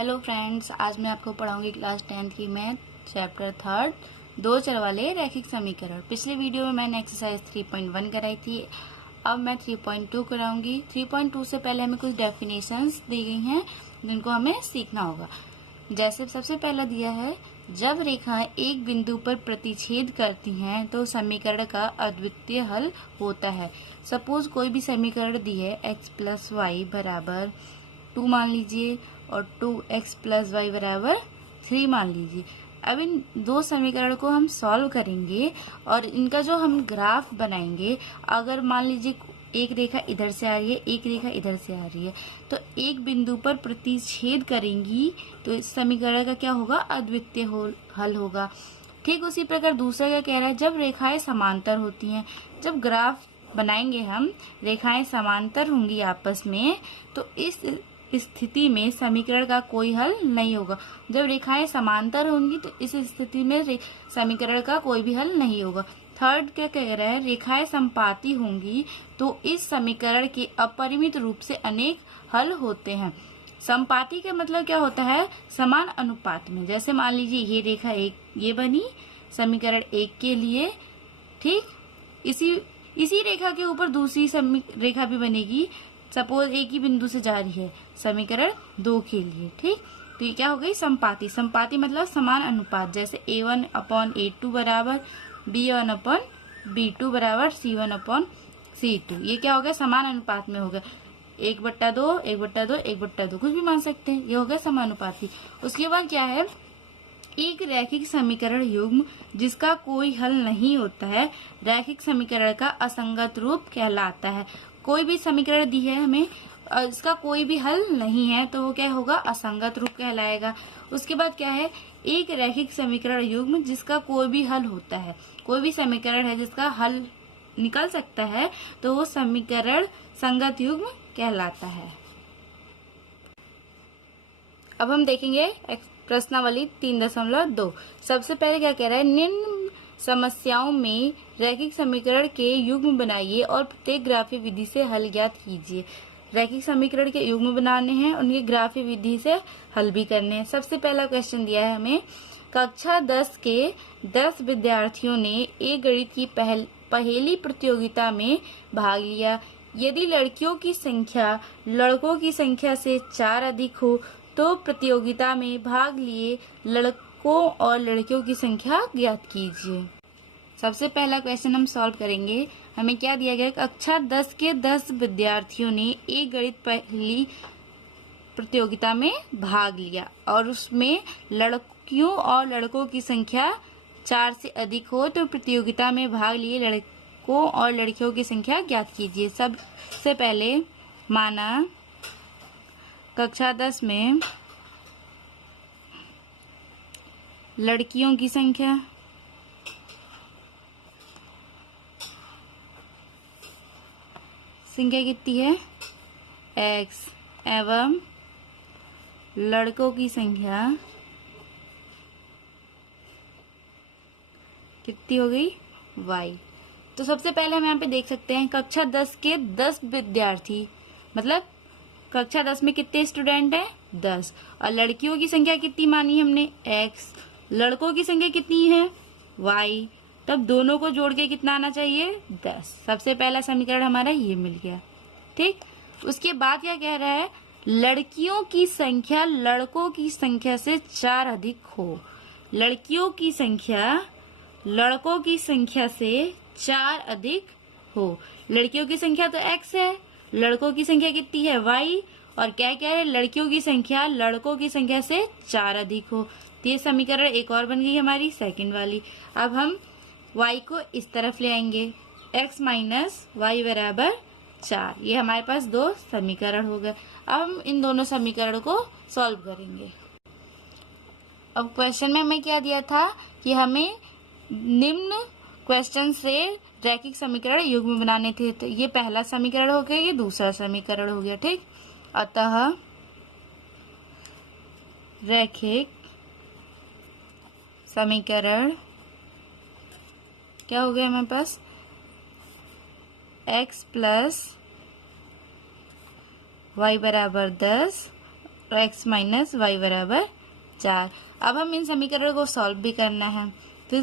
Hello friends, आज मैं आपको पढ़ाऊंगी क्लास 10th की मैथ चैप्टर 3 दो चर वाले रैखिक समीकरण। पिछले वीडियो में मैंने एक्सरसाइज 3.1 कराई थी। अब मैं 3.2 कराऊंगी। 3.2 से पहले हमें कुछ डेफिनेशंस दी गई हैं जिनको हमें सीखना होगा। जैसे सबसे पहला दिया है, जब रेखाएं एक बिंदु पर प्रतिच्छेद करती हैं तो समीकरण का अद्वितीय हल होता है। सपोज कोई भी समीकरण दी है, x प्लस वाई बराबर 2 मान लीजिए और 2x प्लस वाई बराबर 3 मान लीजिए। अब इन दो समीकरण को हम सॉल्व करेंगे और इनका जो हम ग्राफ बनाएंगे, अगर मान लीजिए एक रेखा इधर से आ रही है, एक रेखा इधर से आ रही है, तो एक बिंदु पर प्रतिच्छेद करेंगी तो इस समीकरण का क्या होगा, अद्वितीय हल होगा। ठीक उसी प्रकार दूसरा क्या कह रहा है, जब रेखाएं समांतर होती हैं, जब ग्राफ बनाएंगे हम, रेखाएं समांतर होंगी आपस में, तो इस स्थिति में समीकरण का कोई हल नहीं होगा। जब रेखाएं समांतर होंगी तो इस स्थिति में समीकरण का कोई भी हल नहीं होगा। थर्ड क्या कह रहा है, रेखाएं संपाती होंगी तो इस समीकरण के अपरिमित रूप से अनेक हल होते हैं। संपाती का मतलब क्या होता है, समान अनुपात में। जैसे मान लीजिए ये रेखा एक ये बनी समीकरण 1 के लिए, ठीक इसी रेखा के ऊपर दूसरी रेखा भी बनेगी, सपोज एक ही बिंदु से जा रही है, समीकरण 2 के लिए। ठीक, तो ये क्या हो गई, संपाती। संपाती मतलब समान अनुपात। जैसे a1/a2 बराबर b1/b2 बराबर c1/c2। ये क्या हो गया, समान अनुपात में हो गया। 1/2 1/2 1/2 कुछ भी मान सकते हैं, ये हो गया समानुपाती। उसके बाद क्या है, एक रैखिक समीकरण युग्म जिसका कोई हल नहीं होता है, रैखिक समीकरण का असंगत रूप कहलाता है। कोई भी समीकरण दी है हमें, इसका कोई भी हल नहीं है, तो वो क्या होगा, असंगत रूप कहलाएगा। उसके बाद क्या है, एक रैखिक समीकरण युग्म जिसका कोई भी हल होता है। कोई भी समीकरण है जिसका हल निकल सकता है तो वो समीकरण संगत युग्म कहलाता है। अब हम देखेंगे प्रश्नावली 3.2। सबसे पहले क्या कह रहा है, निम्न समस्याओं में रैखिक समीकरण के युग्म बनाइए और प्रत्येक ग्राफीय विधि से हल ज्ञात कीजिए। रैखिक समीकरण के युग्म बनाने हैं, उनकी ग्राफीय विधि से हल भी करने हैं। सबसे पहला क्वेश्चन दिया है हमें, कक्षा 10 के 10 विद्यार्थियों ने एक गणित की पहेली प्रतियोगिता में भाग लिया। यदि लड़कियों की संख्या लड़कों की संख्या से 4 अधिक हो तो प्रतियोगिता में भाग लिए लड़कों और लड़कियों की संख्या ज्ञात कीजिए। सबसे पहला क्वेश्चन हम सॉल्व करेंगे। हमें क्या दिया गया, कक्षा 10 के 10 विद्यार्थियों ने एक गणित पहेली प्रतियोगिता में भाग लिया और उसमें लड़कियों और लड़कों की संख्या 4 से अधिक हो तो प्रतियोगिता में भाग लिए लड़कों और लड़कियों की संख्या ज्ञात कीजिए। सबसे पहले माना कक्षा 10 में लड़कियों की संख्या कितनी है, x, एवं लड़कों की संख्या कितनी हो गई, y। तो सबसे पहले हम यहाँ पे देख सकते हैं, कक्षा 10 के 10 विद्यार्थी, मतलब कक्षा 10 में कितने स्टूडेंट हैं, 10, और लड़कियों की संख्या कितनी मानी हमने, x, लड़कों की संख्या कितनी है, y। तब दोनों को जोड़ के कितना आना चाहिए, 10। सबसे पहला समीकरण हमारा ये मिल गया। ठीक, उसके बाद क्या कह रहा है, लड़कियों की संख्या लड़कों की संख्या से 4 अधिक हो। लड़कियों की संख्या लड़कों की संख्या से 4 अधिक हो। लड़कियों की संख्या तो x है, लड़कों की संख्या कितनी है, y, और क्या कह रहे हैं, लड़कियों की संख्या लड़कों की संख्या से 4 अधिक हो। तो ये समीकरण एक और बन गई हमारी, सेकंड वाली। अब हम y को इस तरफ ले आएंगे, x माइनस वाई बराबर 4। ये हमारे पास दो समीकरण हो गए। अब हम इन दोनों समीकरण को सॉल्व करेंगे। अब क्वेश्चन में हमें क्या दिया था कि हमें निम्न क्वेश्चन से रैखिक समीकरण युग्म बनाने थे। तो ये पहला समीकरण हो गया, ये दूसरा समीकरण हो गया। ठीक, अतः रैखिक समीकरण क्या हो गया हमारे पास, x प्लस वाई बराबर 10 x माइनस वाई बराबर 4। अब हम इन समीकरण को सॉल्व भी करना है। तो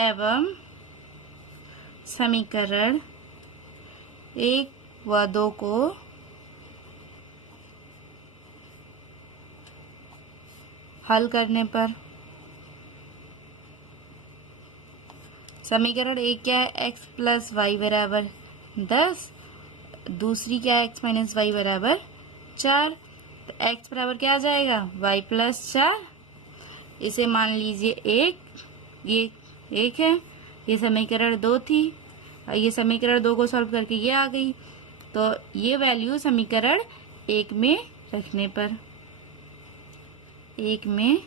एवं समीकरण 1 व 2 को हल करने पर समीकरण 1 क्या है, x प्लस वाई बराबर 10, दूसरी क्या है x माइनस वाई बराबर 4। तो x बराबर क्या आ जाएगा, y प्लस 4। इसे मान लीजिए 1, ये 1 है, ये समीकरण 2 थी, ये समीकरण 2 को सॉल्व करके ये आ गई। तो ये वैल्यू समीकरण 1 में रखने पर, 1 में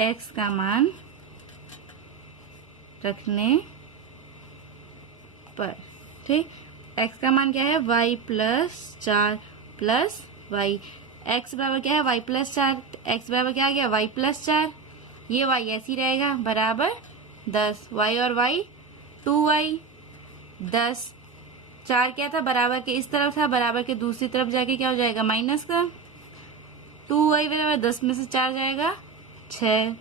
x का मान रखने पर, ठीक। x का मान क्या है, y plus 4 plus y. x बराबर क्या है, y प्लस 4, x बराबर क्या आ गया, y प्लस 4, ये y ऐसी रहेगा बराबर 10, y और y 2y, 10, 4 क्या था, बराबर के इस तरफ था, बराबर के दूसरी तरफ जाके क्या हो जाएगा, माइनस का 2y बराबर 10 में से 4 जाएगा 6,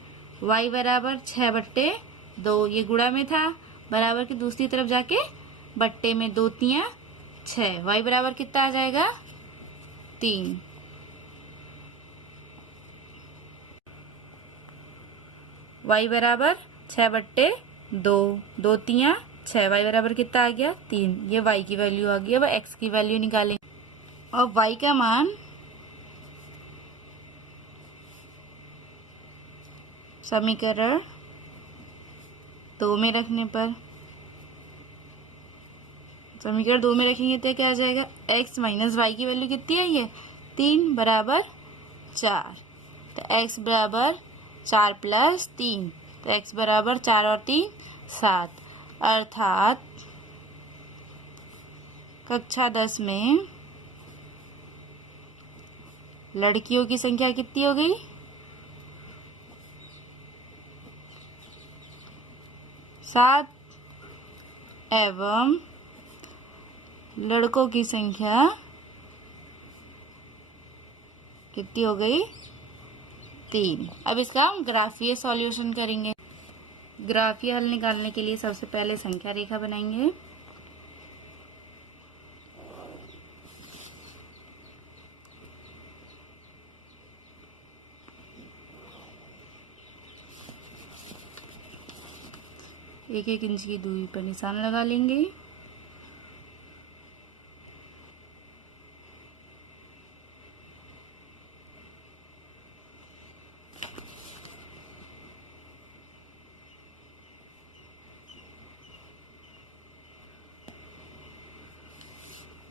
y बराबर 6/2, ये गुणा में था, बराबर की दूसरी तरफ जाके बट्टे में 2 तियां 6, y बराबर कितना आ जाएगा 3। y बराबर 6/2, 2 तियां 6, y बराबर कितना आ गया 3, ये y की वैल्यू आ गई। अब x की वैल्यू निकालेंगे और y का मान समीकरण 2 में रखने पर, समीकरण 2 में रखेंगे तो क्या आ जाएगा, x माइनस वाई की वैल्यू कितनी है, ये 3 बराबर 4। तो x बराबर 4 प्लस 3, तो x बराबर 4 और 3 7, अर्थात कक्षा 10 में लड़कियों की संख्या कितनी हो गई, 7 एवं लड़कों की संख्या कितनी हो गई, 3। अब इसका हम ग्राफीय सॉल्यूशन करेंगे। ग्राफीय हल निकालने के लिए सबसे पहले संख्या रेखा बनाएंगे। एक 1 इंच की दूरी पर निशान लगा लेंगे।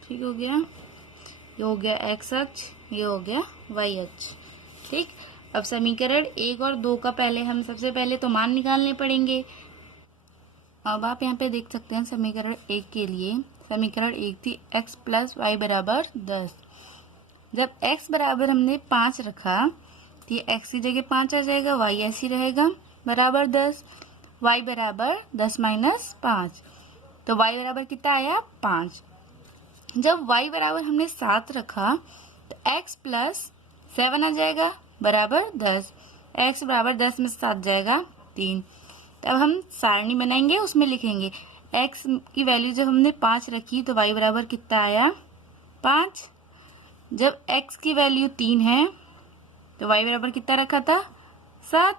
ठीक हो गया, ये हो गया x अक्ष, ये हो गया y अक्ष, ठीक। अब समीकरण 1 और 2 का पहले हम सबसे पहले तो मान निकालने पड़ेंगे। अब आप यहाँ पे देख सकते हैं समीकरण 1 के लिए, समीकरण 1 थी x प्लस वाई बराबर 10। जब x बराबर हमने 5 रखा तो ये x की जगह 5 आ जाएगा, y ऐसी रहेगा बराबर 10, y बराबर 10 माइनस 5, तो y बराबर कितना आया 5। जब y बराबर हमने 7 रखा तो x प्लस 7 आ जाएगा बराबर 10, x बराबर 10 में 7 जाएगा 3। तब हम सारणी बनाएंगे, उसमें लिखेंगे x की वैल्यू जब हमने 5 रखी तो y बराबर कितना आया 5। जब x की वैल्यू 3 है तो y बराबर कितना रखा था 7।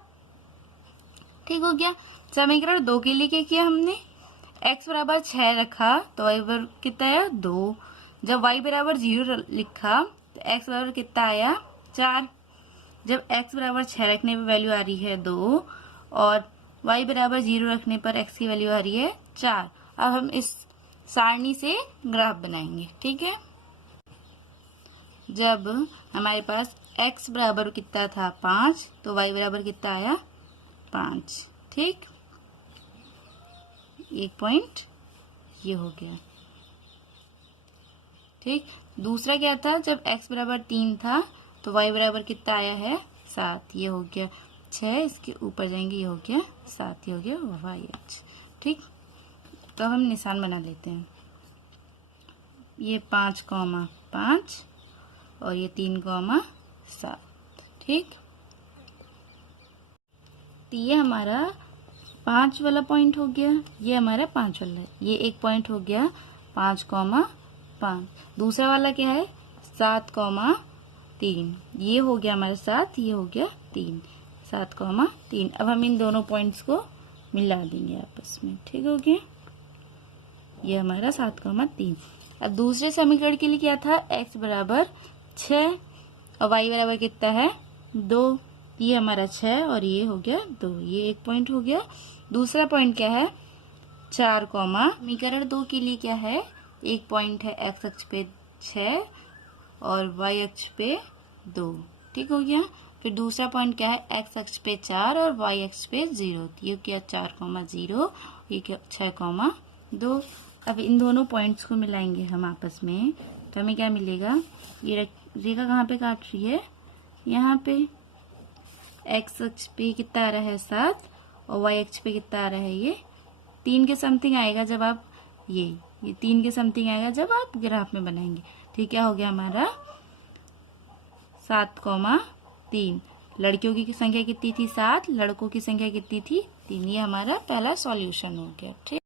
ठीक हो गया। समीकरण 2 के लिए क्या किया हमने, x बराबर 6 रखा तो y बराबर कितना आया 2। जब y बराबर 0 लिखा तो x बराबर कितना आया 4। जब x बराबर 6 रखने पर वैल्यू आ रही है 2 और y बराबर 0 रखने पर x की वैल्यू आ रही है 4। अब हम इस सारणी से ग्राफ बनाएंगे, ठीक है। जब हमारे पास x बराबर कितना था 5 तो y बराबर कितना आया 5, ठीक। एक पॉइंट ये हो गया, ठीक। दूसरा क्या था, जब x बराबर 3 था तो y बराबर कितना आया है 7, ये हो गया 6, इसके ऊपर जाएंगे, ये हो गया 7, ये हो गया y अक्ष, ठीक। तो हम निशान बना लेते हैं, ये 5, 5 और ये 3,7। ठीक, तो ये हमारा 5 वाला पॉइंट हो गया, ये हमारा 5 वाला है, ये एक पॉइंट हो गया 5,5। दूसरा वाला क्या है 7,3, ये हो गया हमारा 7, ये हो गया 3, 7,3। अब हम इन दोनों पॉइंट्स को मिला देंगे आपस में। ठीक हो गया, ये हमारा 7,3। अब दूसरे समीकरण के लिए क्या था, x बराबर 6 और y बराबर कितना है 2, ये हमारा 6 और ये हो गया 2, ये एक पॉइंट हो गया। दूसरा पॉइंट क्या है 4, समीकरण 2 के लिए क्या है, एक पॉइंट है x अक्ष पे 6 और y अक्ष पे 2। ठीक हो गया। फिर दूसरा पॉइंट क्या है, x अक्ष पे 4 और y अक्ष पे 0, ये क्या 4,0, ये क्या 6,2। अब इन दोनों पॉइंट्स को मिलाएंगे हम आपस में, तो हमें क्या मिलेगा, ये रेखा कहाँ पे काट रही है, यहाँ पे x अक्ष पे कितना आ रहा है 7 और y अक्ष पे कितना आ रहा है, ये 3 के समथिंग आएगा जब आप ये 3 के समथिंग आएगा जब आप ग्राफ में बनाएंगे। ठीक, क्या हो गया हमारा 7,3। लड़कियों की संख्या कितनी थी 7, लड़कों की संख्या कितनी थी 3। ये हमारा पहला सॉल्यूशन हो गया। ठीक,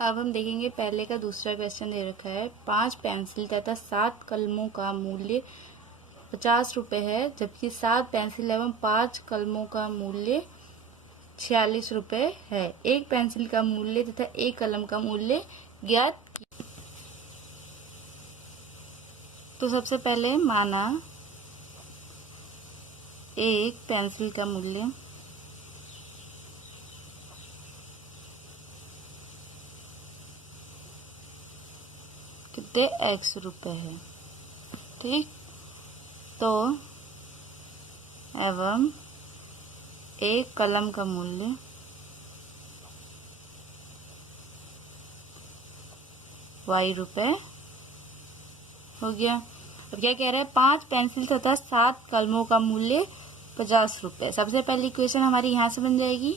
अब हम देखेंगे पहले का दूसरा क्वेश्चन दे रखा है, 5 पेंसिल तथा 7 कलमों का मूल्य 50 रुपए है, जबकि 7 पेंसिल एवं 5 कलमों का मूल्य 46 रुपए है। एक पेंसिल का मूल्य तथा एक कलम का मूल्य ज्ञात कीजिए। तो सबसे पहले माना एक पेंसिल का मूल्य कितने x रुपए है। ठीक, तो एवं एक कलम का मूल्य y रुपए हो गया। अब क्या कह रहा है, 5 पेंसिल तथा 7 कलमों का मूल्य 50 रुपए। सबसे पहली इक्वेशन हमारी यहाँ से बन जाएगी,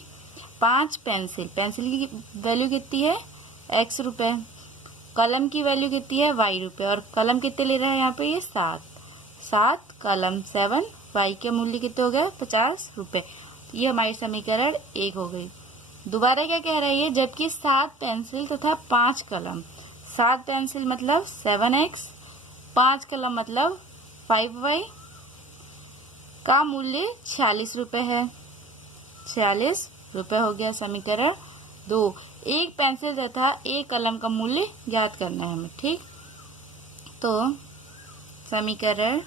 5 पेंसिल की वैल्यू कितनी है x रुपए, कलम की वैल्यू कितनी है y रुपए, और कलम कितने ले रहा है यहाँ पे ये 7 कलम 7, y के मूल्य कितने हो गए 50 रुपए। ये हमारी समीकरण 1 हो गई। दोबारा क्या कह रहा है ये, जबकि 7 पेंसिल तथा 5 कलम, 7 पेंसिल मतलब 7x, 5 कलम मतलब 5y का मूल्य 46 रुपए है। 46 रुपए हो गया समीकरण 2। एक पेंसिल तथा एक कलम का मूल्य ज्ञात करना है हमें। ठीक, तो समीकरण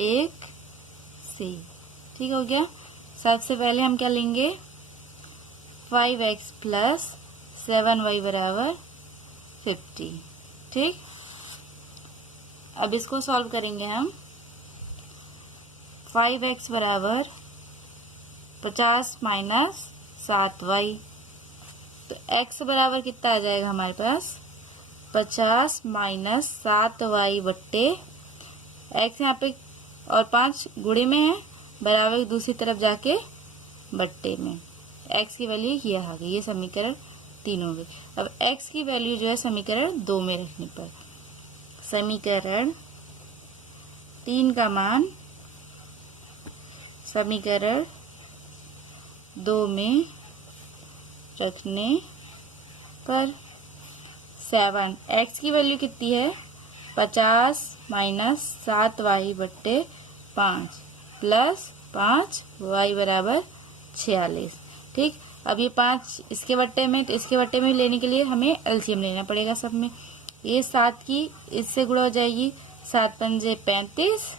1 से ठीक हो गया। सबसे पहले हम क्या लेंगे, 5x प्लस 7y बराबर 50। ठीक, अब इसको सॉल्व करेंगे हम। 5x बराबर 50 माइनस 7y, तो x बराबर कितना आ जाएगा हमारे पास 50 माइनस 7y बट्टे x यहाँ पे और 5 गुणे में है, बराबर दूसरी तरफ जाके बट्टे में, x की वैल्यू ये आ गई। ये समीकरण 3 हो गई। अब x की वैल्यू जो है समीकरण 2 में रखने पर, समीकरण 3 का मान समीकरण 2 में रखने पर 7, x की वैल्यू कितनी है 50 माइनस 7y बट्टे 5 प्लस 5y बराबर 46। ठीक, अब ये 5 इसके बट्टे में, तो इसके बट्टे में लेने के लिए हमें एलसीएम लेना पड़ेगा सब में। ये 7 की इससे गुणा हो जाएगी, 7 पंजे 35,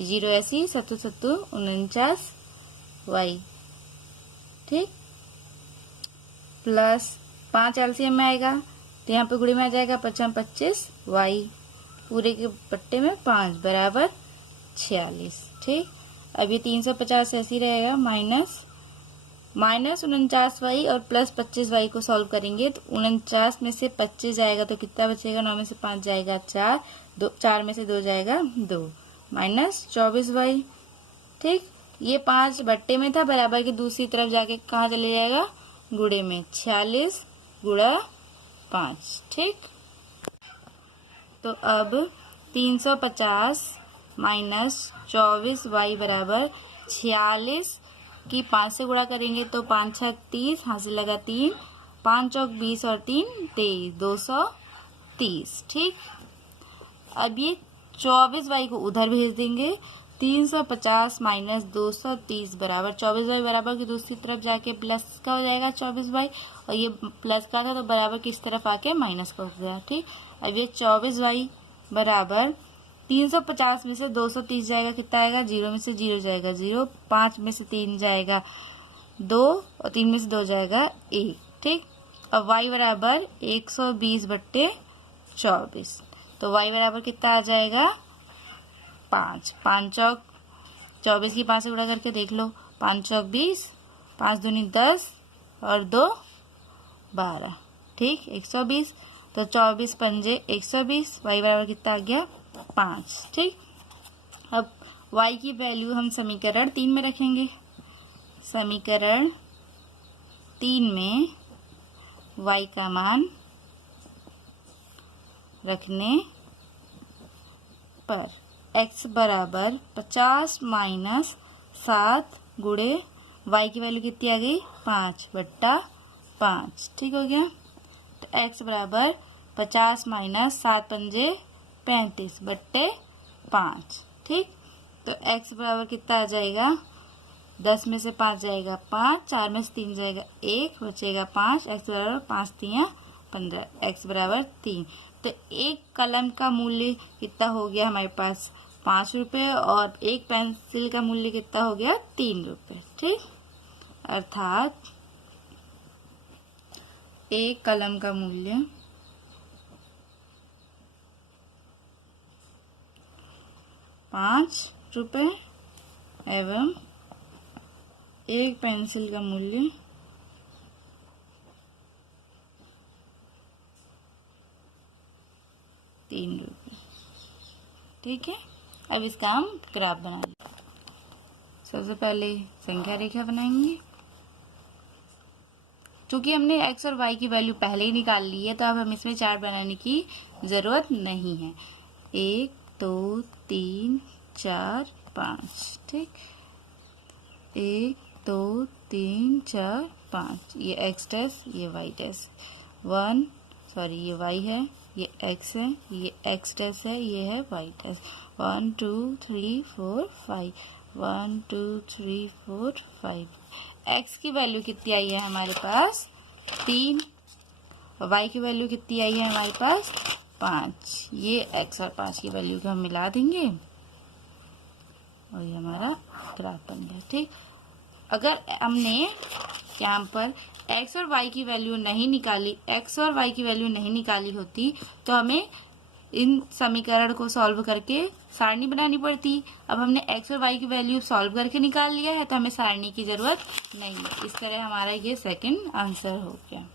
0 ऐसी 7 7 49y। ठीक, प्लस 5 एलसीएम में आएगा, तो यहाँ पे गुणे में आ जाएगा 5 25y, पूरे के पट्टे में 5 बराबर 46। ठीक, अब ये 350 ऐसे ही रहेगा, माइनस 49y और प्लस 25y को सॉल्व करेंगे तो 49 में से 25 जाएगा तो कितना बचेगा, 9 में से 5 जाएगा 4, 4 में से 2 जाएगा 2, माइनस 24y। ठीक, ये 5 बट्टे में था, बराबर की दूसरी तरफ जाके कहाँ चले जाएगा, गुणे में, 46 गुणा 5। ठीक, तो अब 350 माइनस 24y बराबर 46 की 5 से गुणा करेंगे तो 5 छक 30, हाथ से लगा 3, 5 चौक 20 और 3 23, 230। ठीक, अब ये 24y को उधर भेज देंगे। 350 माइनस 230 बराबर 24y बराबर की दूसरी तरफ जाके प्लस का हो जाएगा 24y, और ये प्लस का था तो बराबर किस तरफ आके माइनस का हो गया। ठीक, अब ये 24y बराबर 350 में से 230 जाएगा, कितना आएगा, 0 में से 0 जाएगा 0, 5 में से 3 जाएगा 2 और 3 में से 2 जाएगा 1। ठीक, अब y बराबर 120/24, तो y बराबर कितना आ जाएगा 5। 5 चौक 24 की 5 से गुणा करके देख लो, 5 चौक 20, 5 दूनी 10 और 2 12। ठीक, 120, तो 24 पंजे 120, y बराबर कितना आ गया 5। ठीक, अब y की वैल्यू हम समीकरण 3 में रखेंगे। समीकरण 3 में y का मान रखने पर x बराबर 50 माइनस 7 गुणे y की वैल्यू कितनी आ गई 5/5। ठीक हो गया, तो x बराबर 50 माइनस 7 पंजे 35/5। ठीक, तो x बराबर कितना आ जाएगा, 10 में से 5 जाएगा 5, 4 में से 3 जाएगा 1, बचेगा 5, x बराबर 5 3 15, x बराबर 3। तो एक कलम का मूल्य कितना हो गया हमारे पास 5 रुपये, और एक पेंसिल का मूल्य कितना हो गया 3 रुपये। ठीक, अर्थात एक कलम का मूल्य 5 रुपये एवं एक पेंसिल का मूल्य 3 रुपये। ठीक है, अब इसका हम ग्राफ बनाएंगे। सबसे पहले संख्या रेखा बनाएंगे। क्योंकि हमने x और y की वैल्यू पहले ही निकाल ली है, तो अब हम इसमें चार्ट बनाने की ज़रूरत नहीं है। 1 2 3 4 5। ठीक, 1 2 3 4 5, ये x डैश, ये y डैश, 1 सॉरी ये y है, ये x है, ये x डैश है, ये है y डैश। 1 2 3 4 5, 1 2 3 4 5। x की वैल्यू कितनी आई है हमारे पास 3, और y की वैल्यू कितनी आई है हमारे पास 5। ये x और 5 की वैल्यू को हम मिला देंगे और ये हमारा ग्राफ बन गया। ठीक, अगर हमने यहाँ पर x और y की वैल्यू नहीं निकाली, x और y की वैल्यू नहीं निकाली होती तो हमें इन समीकरण को सॉल्व करके सारणी बनानी पड़ती। अब हमने x और y की वैल्यू सॉल्व करके निकाल लिया है, तो हमें सारणी की जरूरत नहीं है। इस तरह हमारा ये सेकंड आंसर हो गया।